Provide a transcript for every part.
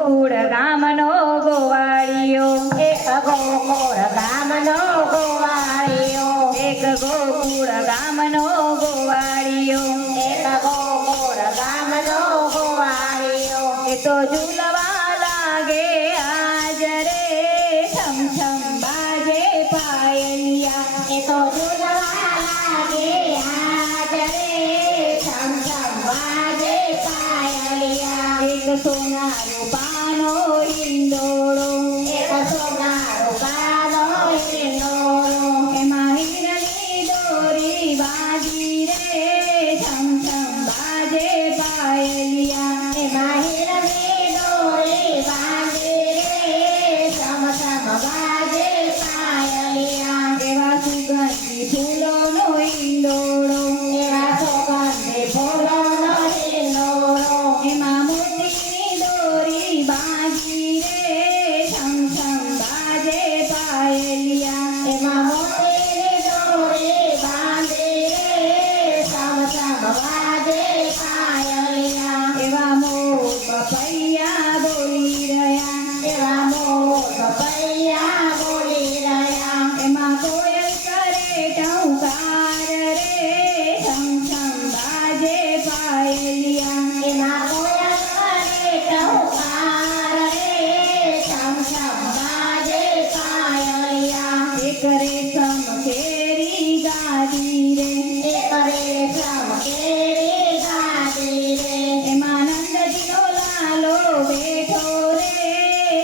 ગોકુળ ગામનો ગોવાળિયો એક ગોકુળ ગામનો ગોવાળિયો એક ગોકુળ ગામનો ગોવાળિયો એક ગોકુળ ગામનો ગોવાળિયો એ તો ઝૂલવા લાગે આજ રે છમ છમ બાજે પાયલિયા એ તો ઝૂલવા લાગે આજ રે છમ છમ વાગે પાયલિયા એક સોના રૂપાનો હિંડોળો એક સોના રૂપાનો હિંડોળો એમાં હિરની દોરી બાજી રે છમ છમ બાજે પાયલિયા એમાં હિરની દોરી બાંધી રે છમ છમ વાગે પાયલિયા એવા સુગંધી ફૂલોનો હિંડોળો એવા સુગંધી ફૂલોનો હિંડોળો એમાં મોતીની દોરી બાજી રે છમ છમ બાજે પાયલિયા એમાં મોતીની દોરી બાંધી રે છમ છમ વાગે પાયલિયા એવા મોર પપૈયા બોલી રહ્યા એવા મોર પપૈયા બોલી રહ્યા એમાં કોયલ કરે ટહુકાર રે છમ છમ બાજે પાયલિયા એમાં કોયલ કરે ટહુકાર રે છમ છમ વાગે પાયલિયા એક રેશમ કેરી ગાદી રે એક રેશમ કેરી ગાદી રે એમાં નંદજીનો લાલો બેઠો રે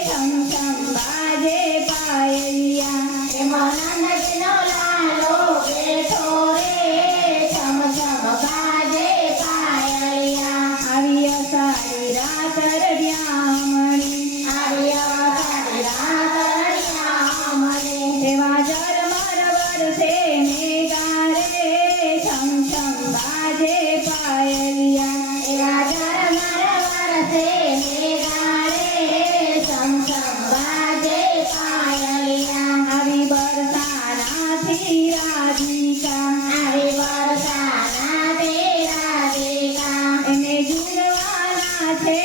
છમ છમ બાજે પાયલિયા એમાં નંદજીનો લાલો બેઠો રે છમ છમ વાગે પાયલિયા આવી અષાઢી રાત રડ્યામણી આવ્યા સારી રાત રળિયા મને એવા ઝરમર વરસે મેઘા રે છમ છમ બાજે પાયલિયા એવા ઝરમર વરસે મેઘા રે છમ છમ વાગે પાયલિયા આવી બરસાનાથી રાધિકા આવી વરસાના તે રાધિકા એને ઝૂલવાના છે